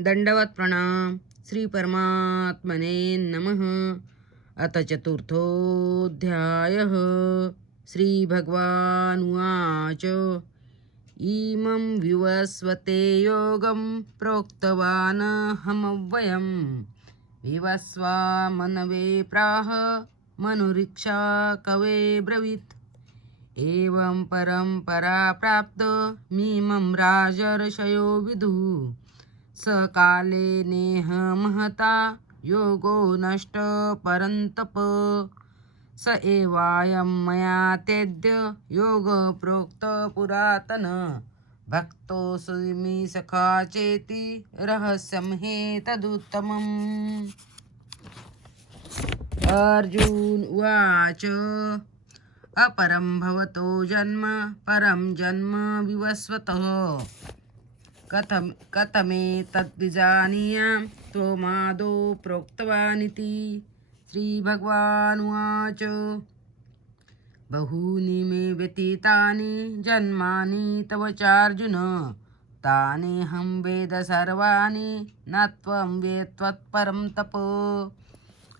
दंडवत प्रणाम. श्री परमात्मने नमः. अथ चतुर्थोऽध्यायः. श्री भगवानुवाच इमं विवस्वते योगं प्रोक्तवानहमव्ययं विवस्वामनवे प्राह मनुरीक्षा कवे ब्रवीत् एवं परंपरा प्राप्त मीमं राजर्षयो विदुः सकाले नेह महता योगो नष्ट परन्तप स एवायं मया तेद्य योग प्रोक्त पुरातन भक्तोऽस्मि सखा चेति रहस्यं हेतदुत्तमम्. अर्जुन उवाच अपरं भवतो जन्म परं जन्म विवस्वतः कथमेतद्विजानीयां त्वमादौ प्रोक्तवानिति. श्रीभगवानुवाच बहूनि मे व्यतीतानि जन्मानि तव चार्जुन तानेऽहं वेद सर्वाणि न त्वं वेत्त्वत्परं तप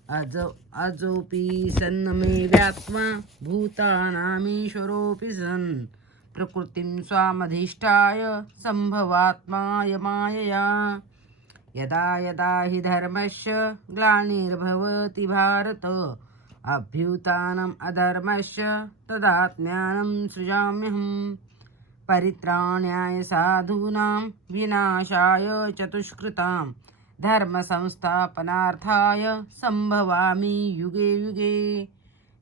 अजोऽपि सन्न मे व्यात्मा भूतानामीश्वरोऽपि सन् प्रकृतिं स्वामधिष्ठाय सम्भवात्माय मायया यदा यदा हि धर्मस्य ग्लानिर्भवति भारत अभ्युत्थानम् अधर्मस्य तदात्म्यानं सृजाम्यहम्. परित्राणाय साधूनां विनाशाय चतुष्कृतां धर्मसंस्थापनार्थाय सम्भवामि युगे युगे.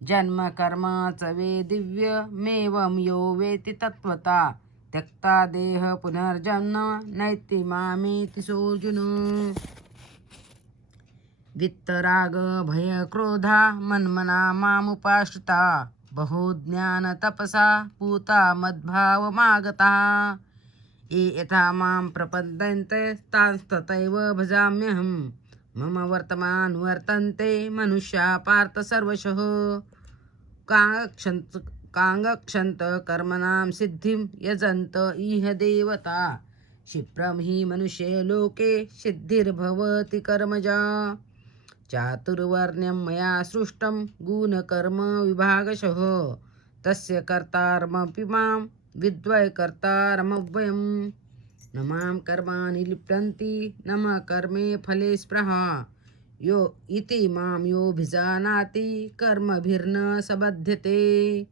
जन्म कर्म च वे दिव्यमेवं यो वेति तत्त्वता त्यक्ता देह पुनर्जन्म नैति मामेति सोऽर्जुन. वित्तराग भय क्रोधा मन्मना मामुपाश्रिता बहो ज्ञान तपसा पूता मद्भावमागता ये यथा मां प्रपद्यन्ते तांस्तथैव भजाम्यहम्. मम वर्तमान वर्तन्ते मनुष्या पार्थ सर्वशः काङ्क्षन्त कर्मणां सिद्धिं यजन्त इह देवता क्षिप्रं हि मनुष्ये लोके सिद्धिर्भवति कर्मजा. चातुर्वर्ण्यं मया सृष्टं गुणकर्म विभागशः तस्य कर्तारमपि मां विद्वै कर्तारमव्ययम्. न मां कर्माणि लिप्यन्ति न मम कर्मे फले स्पृहा यो इति मां योऽभिजानाति कर्मभिर्न सबध्यते.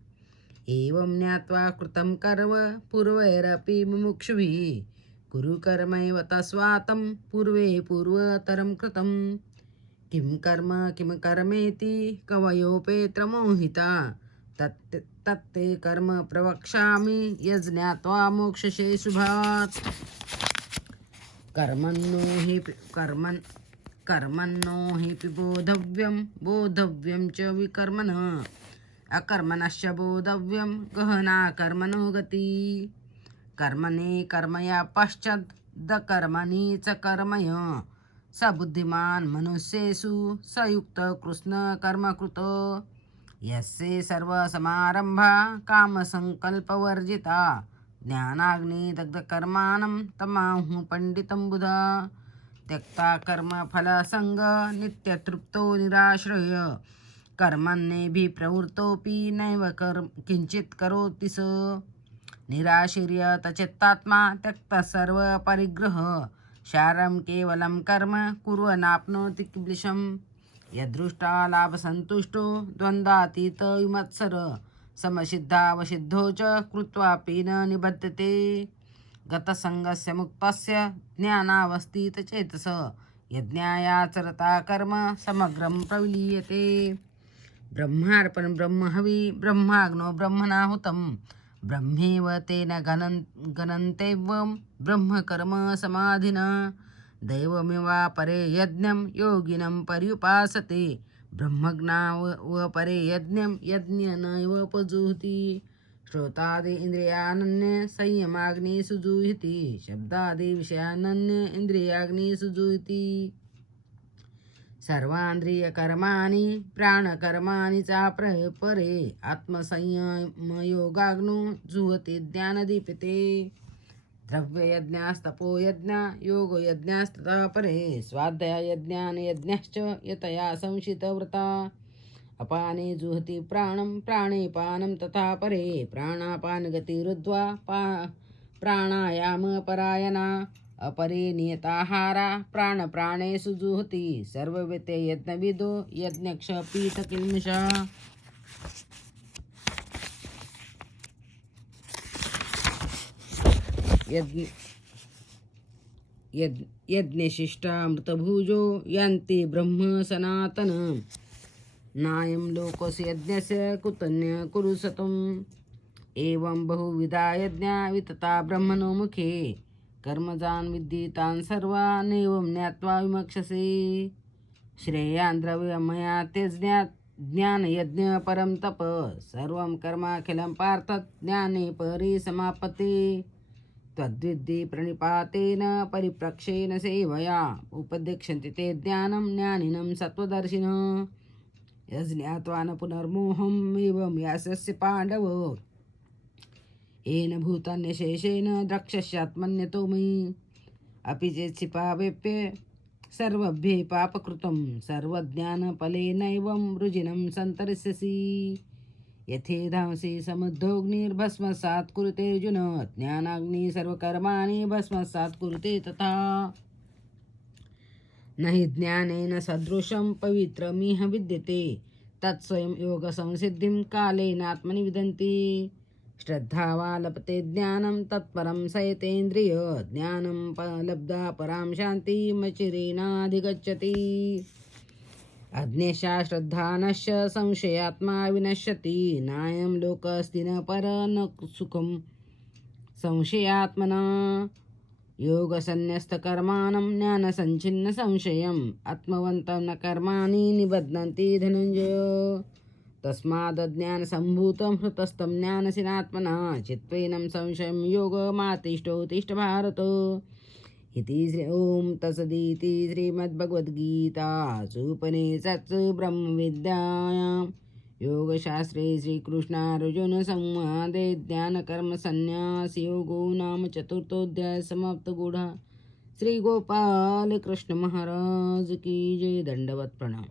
एवं ज्ञात्वा कृतं कर्म पूर्वैरपि मुमुक्षुभिः कुरु कर्मैव तस्मात् पूर्वे पूर्वतरं कृतं. किं कर्मेति कवयोपेत्र मोहिता तत्ते कर्म प्रवक्ष्यामि यज्ञात्वा मोक्षसे शुभात्. कर्मणो हि बोधव्यं च विकर्मणः अकर्मणश्च बोधव्यं गहना कर्मणो गति. कर्मणे कर्मया पश्चात् दकर्मणि च कर्मय स बुद्धिमान् मनुष्येषु स युक्त कृष्ण कर्मकृत. यस्य सर्वसमारंभा कामसङ्कल्पवर्जिता ज्ञानाग्निदग्धकर्माणं तमाहुः पंडितं बुधा. त्यक्ता कर्मफलसंग नित्यतृप्तो निराश्रय कर्मण्येभिप्रवृत्तोऽपि नैव किञ्चित् करोति स. निराशीर्य तचित्तात्मा त्यक्तः सर्वपरिग्रह शारं केवलं कर्म कुर्वन्नाप्नोति किल्बिषम्. यदृष्टा लाभसन्तुष्टो द्वन्द्वातीत विमत्सर समसिद्धावसिद्धो च कृत्वापि न निबध्यते. गतसङ्गस्य मुक्तस्य ज्ञानावस्थितचेतस यज्ञायाचरता कर्म समग्रं प्रविलीयते. ब्रह्मार्पणं ब्रह्महवि ब्रह्माग्नो ब्रह्मणाहुतं ब्रह्मेव तेन गणन्तेवं ब्रह्मकर्म समाधिना. दैवमेवापरे यज्ञं योगिनं पर्युपासते ब्रह्मज्ञावपरे यज्ञं यज्ञेनैवोपजुह्वति. श्रोतादि इंद्रियानन्य संयमाग्निषु जुह्वति शब्दादि विषयानन्य इंद्रियाग्निषु जुह्वति. सर्वान्द्रियकर्माणि प्राणकर्माणि द्रव्ययज्ञास्तपोयज्ञ योगयज्ञास्तथा परे स्वाध्याययज्ञानयज्ञश्च यतया संशितव्रता अपाने जुहति प्राणं प्राणे पानं तथा परे प्राणापानगतिरुद्ध्वा प्राणायामपरायणा अपरे नियताहारा प्राणप्राणेषु जुहति सर्ववेते यज्ञविदो यज्ञक्षपीठकिल्मषा यज्ञशिष्टामृतभुजो यान्ति ब्रह्म सनातन नायं लोकस्य यज्ञस्य कुतन्य कुरु सतम् एवं बहुविधा यज्ञा वितता ब्रह्मणो मुखे कर्मजान् विद्धि तान् सर्वान् एवं ज्ञात्वा विमक्षसे श्रेयान् द्रव्यमया त्यज्ञात् ज्ञानयज्ञ परं तप सर्वं कर्माखिलं पार्थ ज्ञाने परिसमापते त्वद्विद्धि प्रणिपातेन परिप्रक्षेण सेवया उपदिक्षन्ति ते ज्ञानं ज्ञानिनं सत्त्वदर्शिनः यज्ञात्वा न पुनर्मोहम् एवं यास्यस्य पाण्डव येन भूतान्यशेषेण द्रक्ष्यात्मन्यतो मयि अपि चेत् क्षिपावेप्य सर्वभ्ये पापकृतं सर्वज्ञानफलेनैवं वृजिनं सन्तरिष्यसि यथेधांसि समुद्धोऽग्निर्भस्मसात् कुरुते अर्जुन ज्ञानाग्निः सर्वकर्माणि भस्मसात् कुरुते तथा न हि ज्ञानेन सदृशं पवित्रमिह विद्यते तत्स्वयं योगसंसिद्धिं कालेनात्मनि विदन्ति श्रद्धावा लभते ज्ञानं तत्परं सयतेन्द्रिय ज्ञानं लब्धा परां शान्तिमचिरेणाधिगच्छति अज्ञेशा श्रद्धा नश्य संशयात्मा विनश्यति नायं लोकस्ति न पर न सुखं संशयात्मना योगसन्न्यस्तकर्माणं ज्ञानसञ्छिन्न संशयम् आत्मवन्तं न कर्माणि निबध्नन्ति धनञ्जय तस्मादज्ञानसम्भूतं हृतस्थं ज्ञानसिनात्मना चित्त्वेनं संशयं योगमातिष्ठोत्तिष्ठ भारत इति ॐ तत्सदिति श्रीमद्भगवद्गीतासूपनिषत्सु ब्रह्मविद्यायां योगशास्त्रे श्रीकृष्णार्जुनसंवादे ध्यानकर्मसन्न्यासयोगो नाम चतुर्थोऽध्यायः समाप्तगुणः श्रीगोपालकृष्ण महाराज की जय। दंडवत प्रणाम।